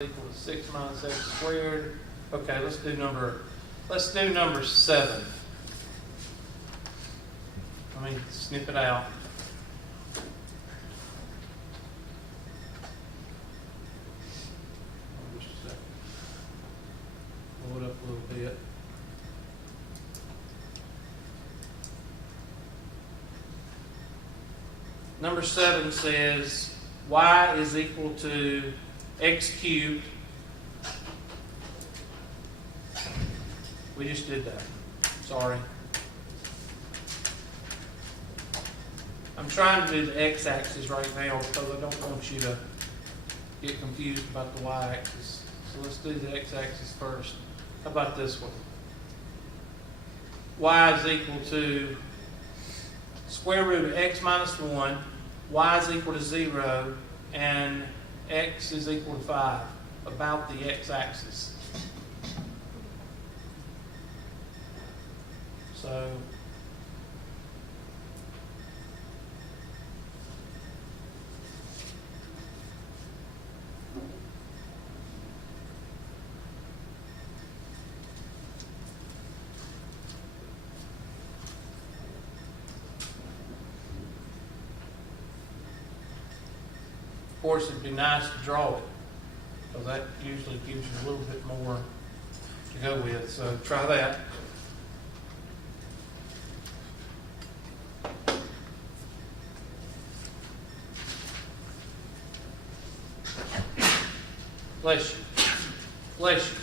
equal to 6 minus x squared. Okay, let's do number 7. Let me snip it out. Just a second. Pull it up a little bit. Number 7 says y is equal to x cubed. We just did that. Sorry. I'm trying to do the x-axis right now because I don't want you to get confused about the y-axis. So let's do the x-axis first. How about this one? Y is equal to square root of x minus 1, y is equal to 0, and x is equal to 5, about the x-axis. So of course, it'd be nice to draw it, because that usually gives you a little bit more to go with. So try that. Bless you. Bless you.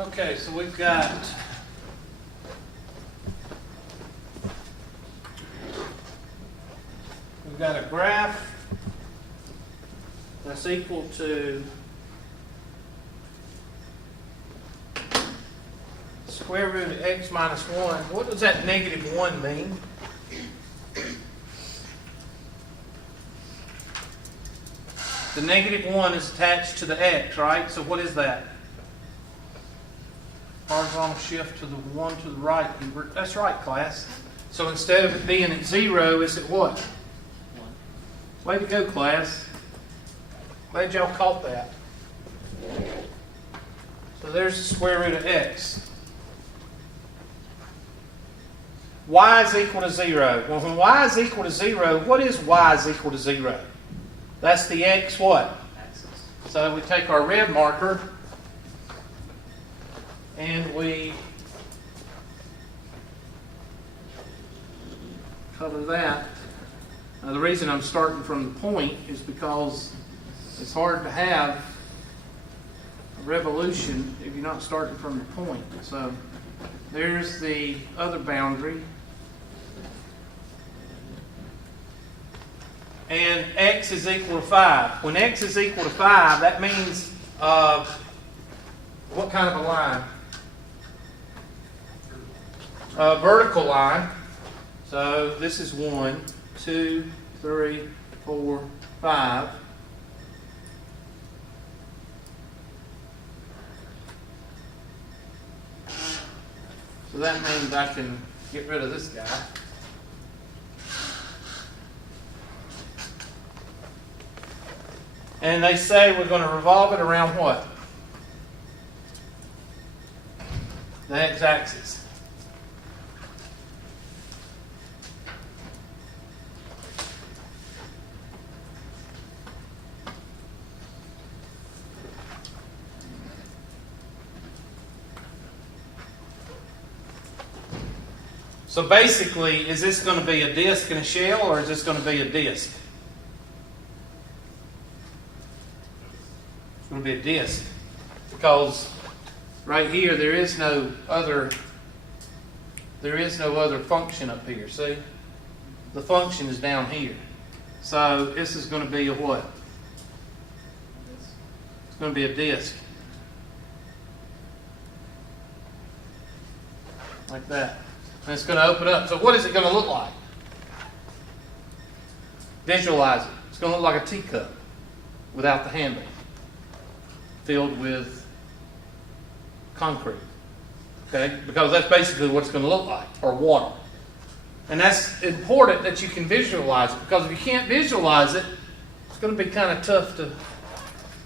Okay, so we've got a graph that's equal to square root of x minus 1. What does that negative 1 mean? The negative 1 is attached to the x, right? So what is that? Horizontal shift to the 1 to the right, Hubert. That's right, class. So instead of it being at 0, it's at what? 1. Way to go, class. Glad y'all caught that. So there's the square root of x. Y is equal to 0. Well, when y is equal to 0, what is y is equal to 0? That's the x what? Axis. So we take our red marker and we cover that. Now the reason I'm starting from the point is because it's hard to have a revolution if you're not starting from the point. So there's the other boundary. And x is equal to 5. When x is equal to 5, that means what kind of a line? A vertical line. So this is 1, 2, 3, 4, 5. So that means I can get rid of this guy. And they say we're going to revolve it around what? The x-axis. So basically, is this going to be a disc and a shell, or is this going to be a disc? It's going to be a disc, because right here there is no other function up here. See, the function is down here. So this is going to be a what? It's going to be a disc, like that. And it's going to open up. So what is it going to look like? Visualize it. It's going to look like a teacup without the handle, filled with concrete. Okay? Because that's basically what it's going to look like, or water. And that's important that you can visualize it, because if you can't visualize it, it's going to be kind of tough to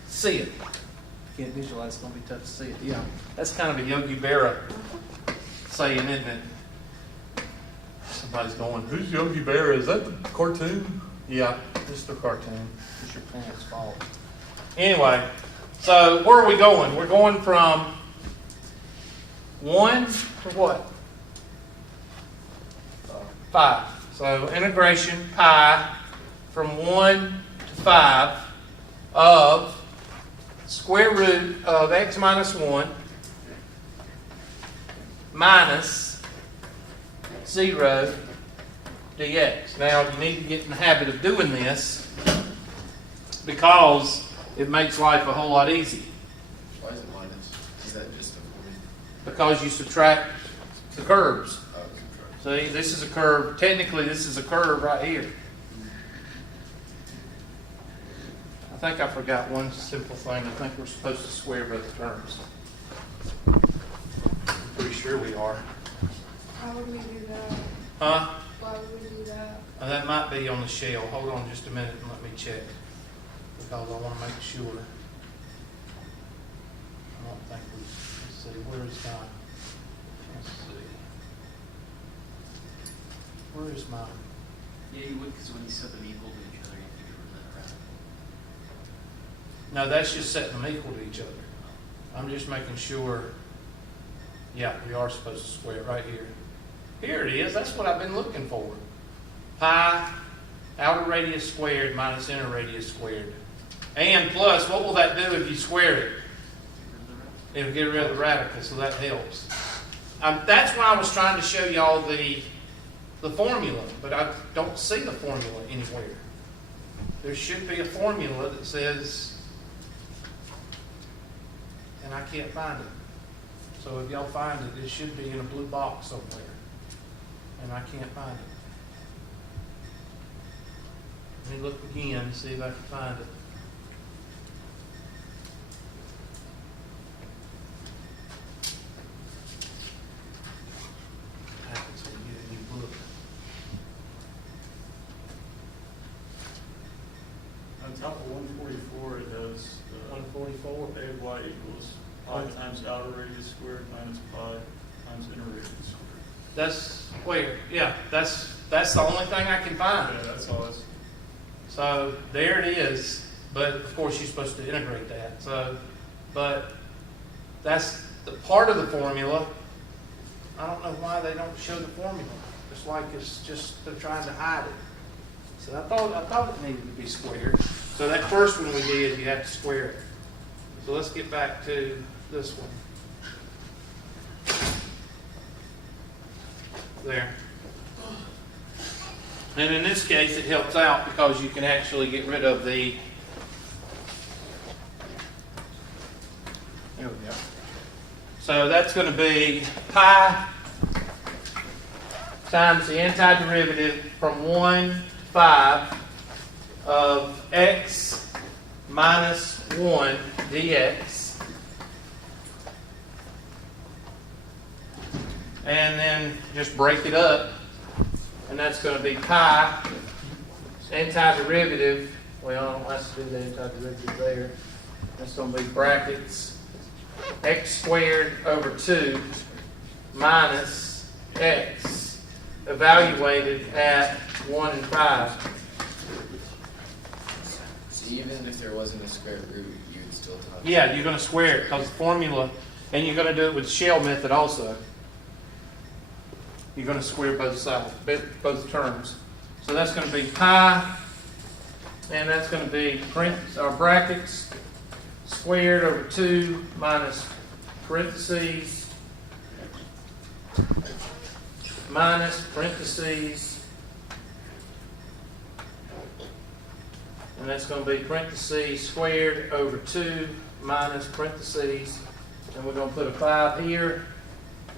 see it. If you can't visualize it, it's going to be tough to see it. Yeah. That's kind of a Yogi Berra saying, isn't it? Somebody's going, who's Yogi Berra? Is that the cartoon? Yeah, it's the cartoon. It's your parents' fault. Anyway, so where are we going? We're going from 1 to what? 5. So integration pi from 1 to 5 of square root of x minus 1 minus 0 dx. Now you need to get in the habit of doing this because it makes life a whole lot easier. Why is it minus? Is that just a Because you subtract the curves. subtract? See, this is a curve. Technically, this is a curve right here. I think I forgot one simple thing. I think we're supposed to square both terms. Pretty sure we are. How would we do Huh? Why would we do that? That might be on the shell. Hold on just a minute and let me check. Because I want to make sure. I don't think we, let's see, where is my, let's see. Where is my, Yeah, you would, because when you set them equal to each other, you have to get rid of that radical. no, that's just setting them equal to each other. I'm just making sure, yeah, we are supposed to square it right here. Here it is, that's what I've been looking for. Pi, outer radius squared minus inner radius squared. And plus, what will that do if you square it? It'll get rid of the radical, so that helps. That's why I was trying to show y'all the formula, but I don't see the formula anywhere. There should be a formula that says, and I can't find it. So if y'all find it, it should be in a blue box somewhere. And I can't find it. Let me look again and see if I can find it. Happens when you get a new book. On top of 144, it has 144. AY equals pi times outer radius squared minus pi times inner radius squared. That's where, yeah, that's the only thing I can find. Yeah, that's all. So there it is, but of course you're supposed to integrate that. So, but that's the part of the formula. I don't know why they don't show the formula. It's like it's just they're trying to hide it. So I thought it needed to be squared. So that first one we did, you had to square it. So let's get back to this one. There. And in this case, it helps out because you can actually get rid of the. There we go. So that's going to be pi times the antiderivative from 1 to 5 of x minus 1 dx. And then just break it up. And that's going to be pi antiderivative. Well, I don't have to do the antiderivative there. That's going to be brackets x squared over 2 minus x evaluated at 1 and 5. So even if there wasn't a square root, you would still talk. Yeah, you're going to square it because the formula, and you're going to do it with the shell method also. You're going to square both sides, both terms. So that's going to be pi, and that's going to be brackets squared over 2 minus parentheses minus parentheses, and that's going to be parentheses squared over 2 minus parentheses, and we're going to put a 5 here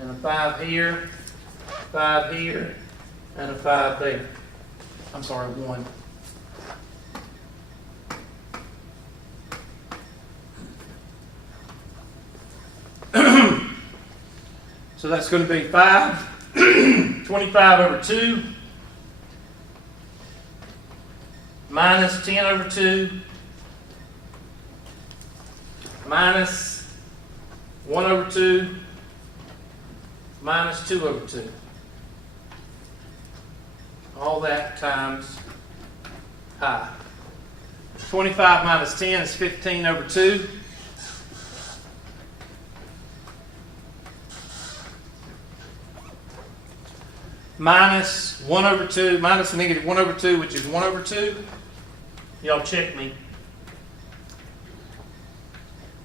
and a 5 here. 5 here, and a 5 there. I'm sorry, 1. So that's going to be 25 over 2 minus 10 over 2 minus 1 over 2 minus 2 over 2. All that times pi. 25 minus 10 is 15 over 2. Minus 1 over 2, minus a negative 1 over 2, which is 1 over 2. Y'all check me.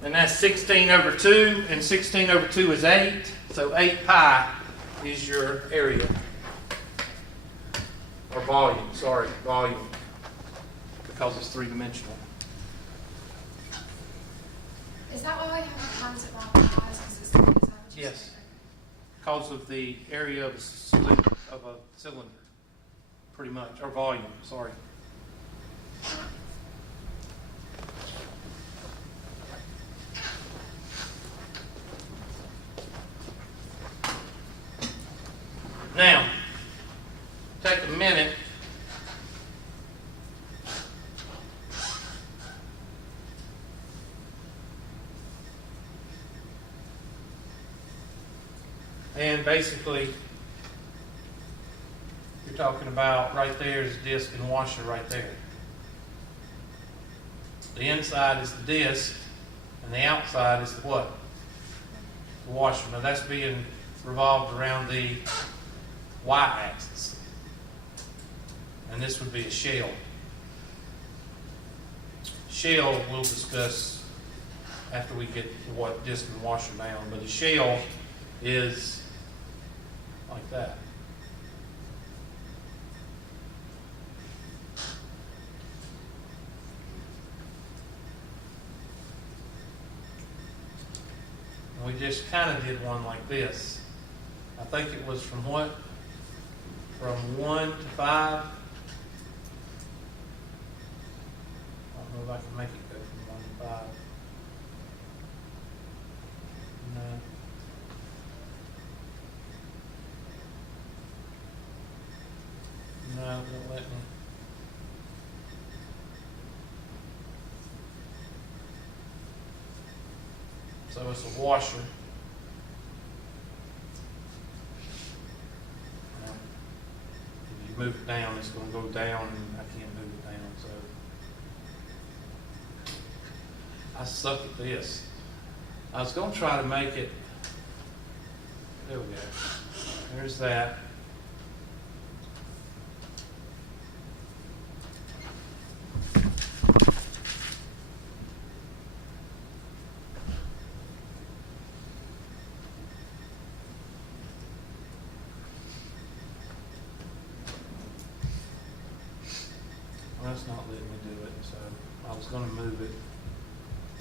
And that's 16 over 2, and 16 over 2 is 8. So 8 pi is your area. Or volume, volume. Because it's three-dimensional. Is that why we have a concept around the size consistent? Is that what you're Yes. saying? Because of the area of a cylinder, pretty much, or volume, sorry. Now, then basically, you're talking about right there is the disc and washer right there. The inside is the disc, and the outside is the what? The washer. Now that's being revolved around the y-axis. And this would be a shell. Shell we'll discuss after we get to what disc and washer down. But a shell is like that. And we just kind of did one like this. I think it was from what? From 1 to 5. I don't know if I can make it go from 1 to 5. No. No, it won't let me. So it's a washer. Now, if you move it down, it's going to go down, and I can't move it down. So I suck at this. I was going to try to make it. There we go. There's that. Well, that's not letting me do it, so I was going to move it.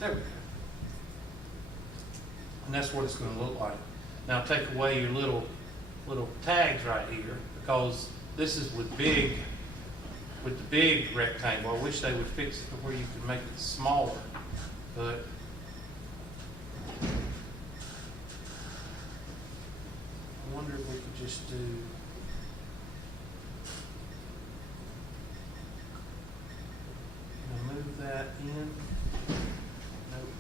There we go. And that's what it's going to look like. Now take away your little tags right here, because this is with the big rectangle. I wish they would fix it to where you could make it smaller, but I wonder if we could just do. Can I move that in? Nope.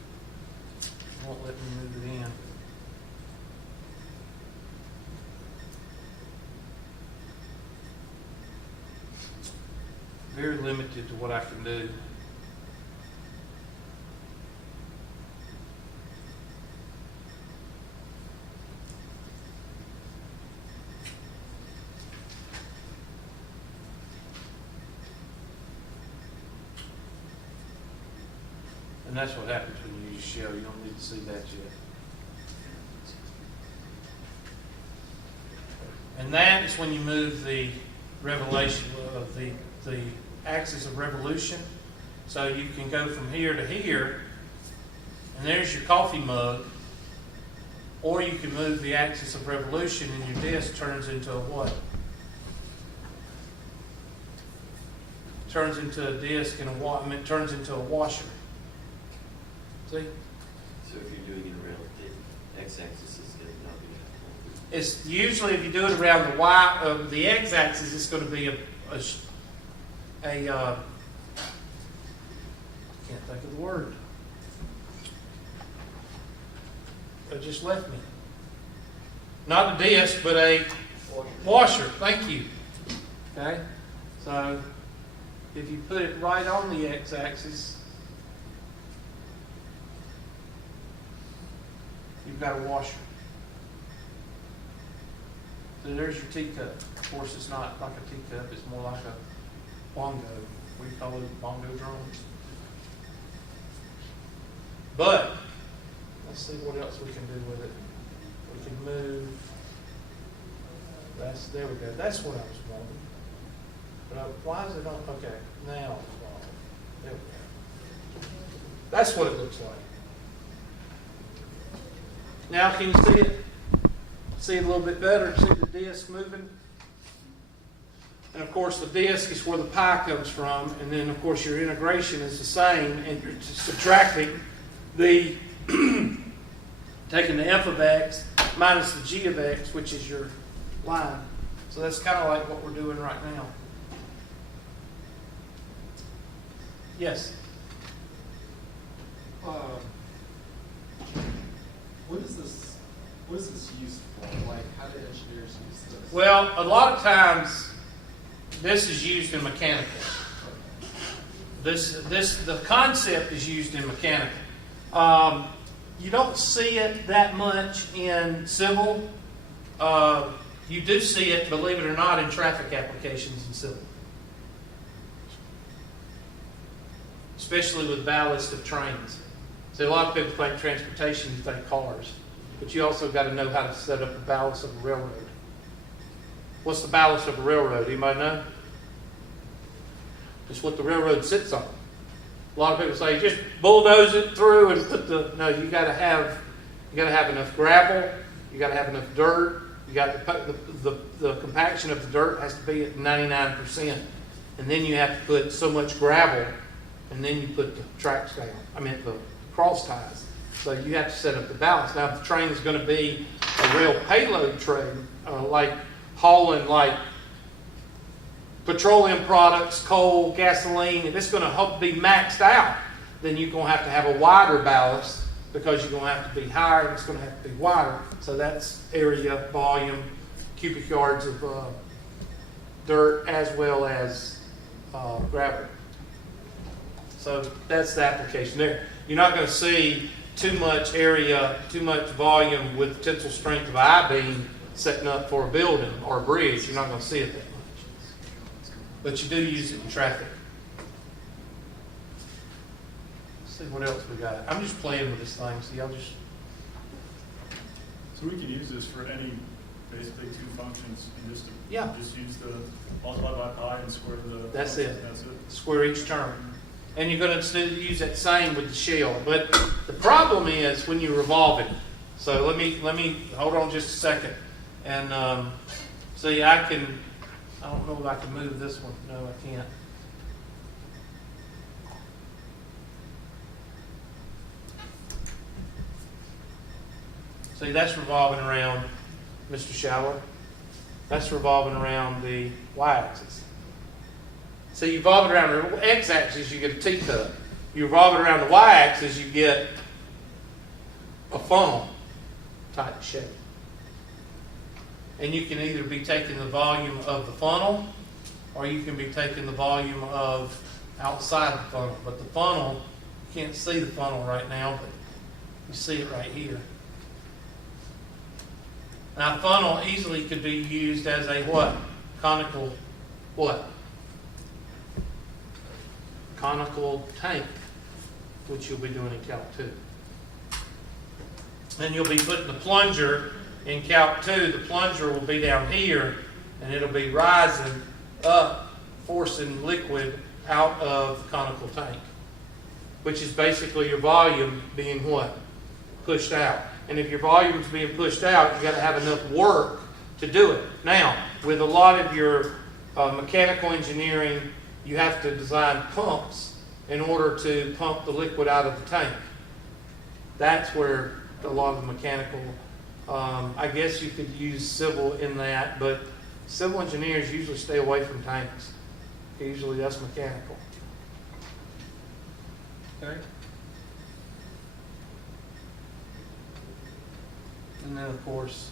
It won't let me move it in. Very limited to what I can do. And that's what happens when you use shell. You don't need to see that yet. And that is when you move the revelation of the axis of revolution. So you can go from here to here, and there's your coffee mug. Or you can move the axis of revolution, and your disc turns into a what? Turns into a disc and it turns into a washer. See? So if you're doing it around the x-axis, is going to not be helpful. It's usually if you do it around the x-axis, it's going to be a I can't think of the word. It just left me. Not a disc, but a washer. Thank you. Okay? So, if you put it right on the x-axis, you've got a washer. So there's your teacup. Of course, it's not like a teacup. It's more like a bongo. We call it bongo drums. But let's see what else we can do with it. We can move. There we go. That's what I was wanting. But why is it on? Okay, now it's wrong. There we go. That's what it looks like. Now can you see it? See it a little bit better? See the disc moving? And of course the disc is where the pi comes from, and then of course your integration is the same, and you're subtracting the taking the f of x minus the g of x, which is your line. So that's kind of like what we're doing right now. Yes? What is this What is this used for? Like, how do engineers use this? Well, a lot of times, this is used in mechanical. The concept is used in mechanical. You don't see it that much in civil. You do see it, believe it or not, in traffic applications in civil. Especially with ballast of trains. So a lot of people think transportation, you think cars. But you also got to know how to set up the ballast of a railroad. What's the ballast of a railroad? Anybody know? Just what the railroad sits on. A lot of people say just bulldoze it through and put the. No, you got to have enough gravel. You got to have enough dirt. You got the compaction of the dirt has to be at 99%, and then you have to put so much gravel, and then you put the tracks down. The cross ties. So you have to set up the balance. Now, if the train is going to be a real payload train, like hauling like petroleum products, coal, gasoline, if it's going to be maxed out, then you're going to have a wider ballast because you're going to have to be higher and it's going to have to be wider. So that's area, volume, cubic yards of dirt as well as gravel. So that's the application there. You're not going to see too much area, too much volume with tensile strength of I-beam setting up for a building or a bridge. You're not going to see it that much. But you do use it in traffic. Let's see what else we got. I'm just playing with this thing, so y'all just... So we can use this for any, basically two functions, and just use the multiply by pi and square the. That's function. it. That's it. Square each term. And you're going to use that same with the shell. But the problem is when you revolve it. So let me hold on just a second. And see, I don't know if I can move this one. No, I can't. See, that's revolving around Mr. Shower. That's revolving around the y-axis. So you revolve it around the x-axis, you get a teacup. You revolve it around the y-axis, you get a funnel type shape. And you can either be taking the volume of the funnel, or you can be taking the volume of outside the funnel. But the funnel, you can't see the funnel right now, but you see it right here. Now, a funnel easily could be used as a what? Conical what? Conical tank, which you'll be doing in Calc 2. And you'll be putting the plunger in Calc 2. The plunger will be down here, and it'll be rising up, forcing liquid out of the conical tank, which is basically your volume being what? Pushed out. And if your volume is being pushed out, you've got to have enough work to do it. Now, with a lot of your mechanical engineering, you have to design pumps in order to pump the liquid out of the tank. That's where a lot of the mechanical, I guess you could use civil in that, but civil engineers usually stay away from tanks. Usually that's mechanical. Okay. And then, of course,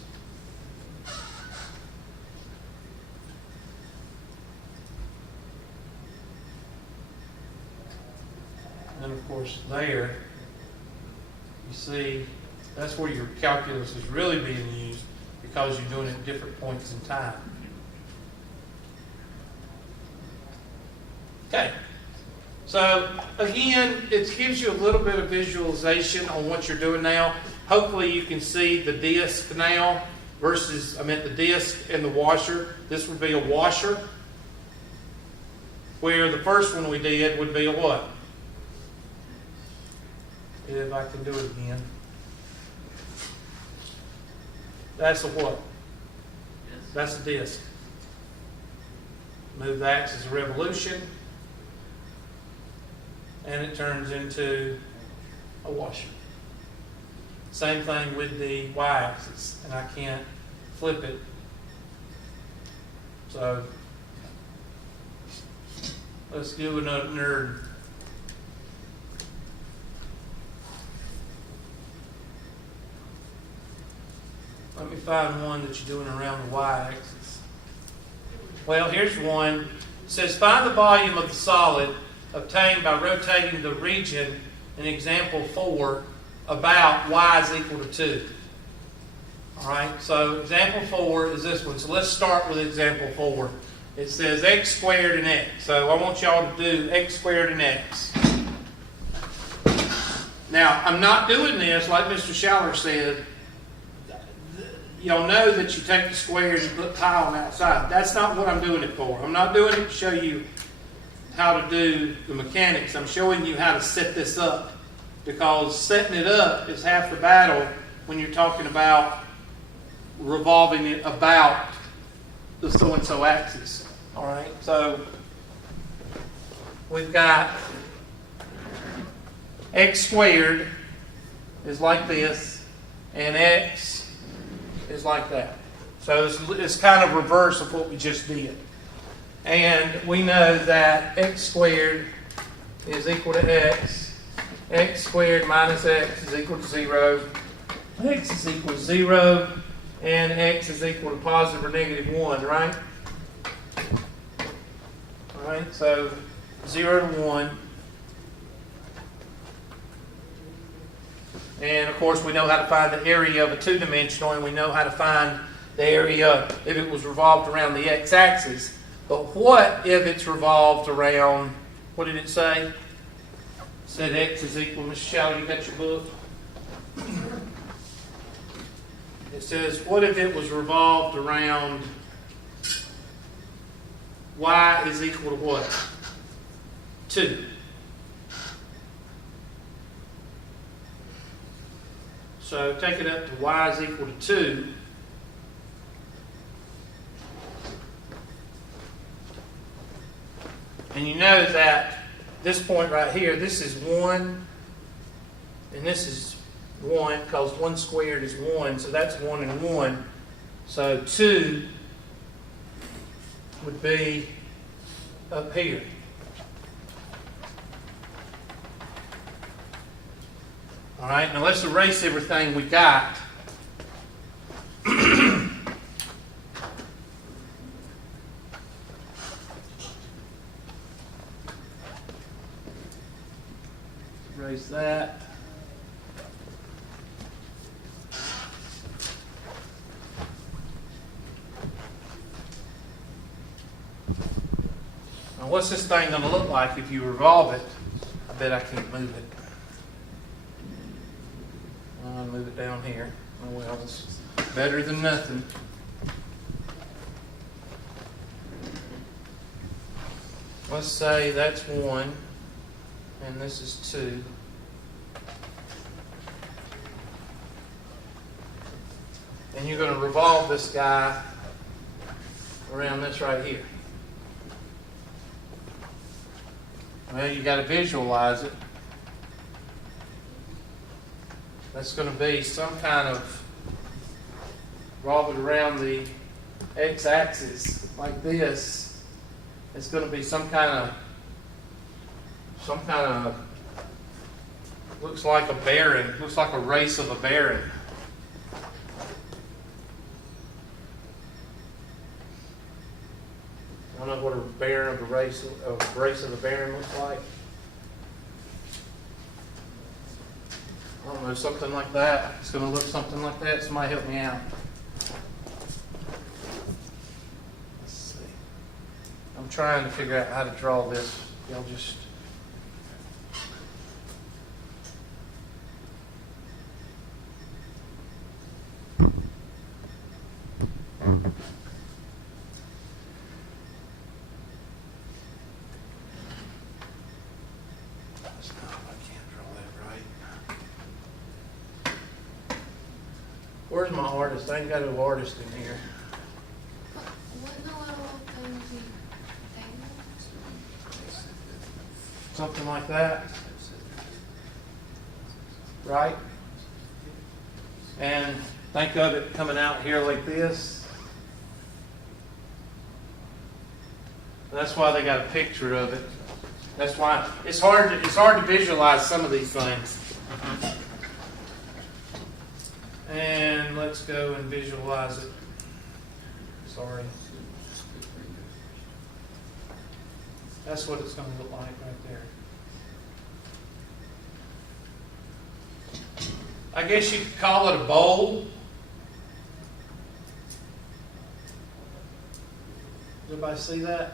there, you see, that's where your calculus is really being used because you're doing it at different points in time. Okay. So, again, it gives you a little bit of visualization on what you're doing now. Hopefully you can see the disc now versus, the disc and the washer. This would be a washer, where the first one we did would be a what? If I can do it again. That's a what? That's a disc. Move the axis of revolution, and it turns into a washer. Same thing with the y-axis, and I can't flip it. So let's do another nerd. find one that you're doing around the y-axis. Well, here's one. It says, find the volume of the solid obtained by rotating the region in example 4 about y is equal to 2. All right, so example 4 is this one. So let's start with example 4. It says x squared and x. So I want y'all to do x squared and x. Now, I'm not doing this like Mr. Schaller said. Y'all know that you take the squares and put pi on the outside. That's not what I'm doing it for. I'm not doing it to show you how to do the mechanics. I'm showing you how to set this up. Because setting it up is half the battle when you're talking about revolving it about the so-and-so axis. All right, so we've got x squared is like this, and x is like that. So it's kind of reverse of what we just did. And we know that x squared is equal to x squared minus x is equal to 0, x is equal to 0, and x is equal to positive or negative 1, right? All right, so 0 to 1. And of course, we know how to find the area of a two-dimensional, and we know how to find the area if it was revolved around the x-axis. But what if it's revolved around, what did it say? It said x is equal, Mr. Schaller, you got your book? It says, what if it was revolved around y is equal to what? 2. So take it up to y is equal to 2. And you know that this point right here, this is 1, and this is 1, because 1 squared is 1, so that's 1 and 1. So 2 would be up here. All right, now let's erase everything we got. Erase that. Now what's this thing going to look like if you revolve it? I bet I can't move it. I'll move it down here. Oh well, it's better than nothing. Let's say that's 1, and this is 2. And you're going to revolve this guy around this right here. Well, you got to visualize it. That's going to be some kind of revolve it around the x-axis like this. It's going to be some kind of looks like a bearing, looks like a race of a bearing. I don't know what a bearing of a race of a bearing looks like. I don't know, something like that. It's going to look something like that. Somebody help me out. Let's see. I'm trying to figure out how to draw this. Y'all just... Where's my artist? I ain't got no artist in here. Wouldn't a little thing be angled? Something like that. Right? And think of it coming out here like this. That's why they got a picture of it. That's why it's hard to visualize some of these things. And let's go and visualize it. Sorry. That's what it's going to look like right there. I guess you could call it a bowl. Does everybody see that?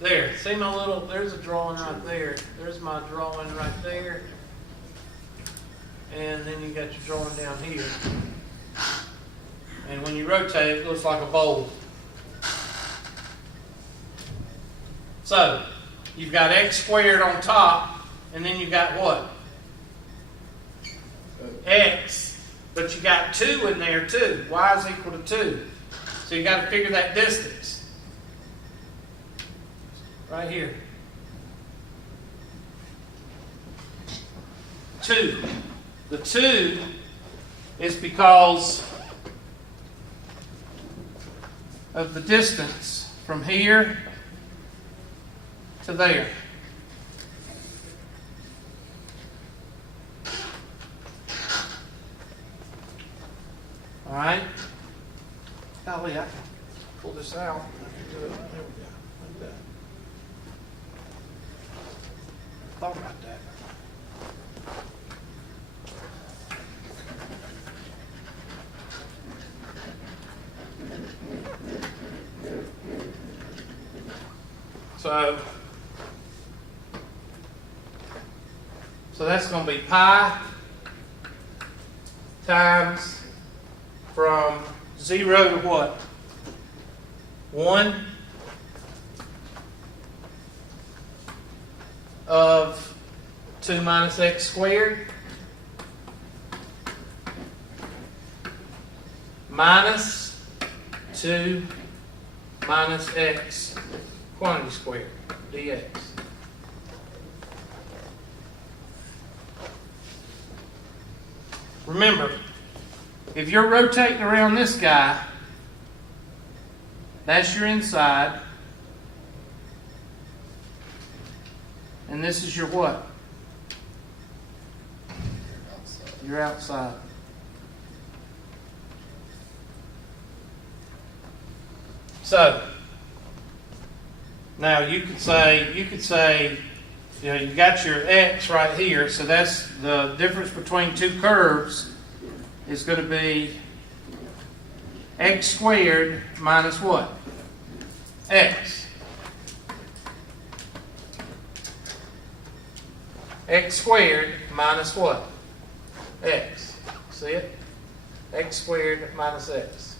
There, see my little, there's a drawing right there. There's my drawing right there. And then you got your drawing down here. And when you rotate it, it looks like a bowl. So, you've got x squared on top, and then you've got what? X, but you got 2 in there too. Y is equal to 2. So you got to figure that distance. Right here. 2. The 2 is because of the distance from here to there. All right? Golly, I can pull this out. I can do it. There we go. Like that. Thought about that. So that's going to be pi times from 0 to what? 1 of 2 minus x squared minus 2 minus x quantity squared dx. Remember, if you're rotating around this guy, that's your inside, and this is your what? Your outside. So, now you could say, you know, you got your x right here, so that's the difference between two curves is going to be x squared minus what? X. X squared minus what? X. See it? X squared minus x.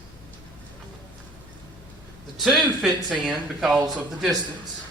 The 2 fits in because of the distance.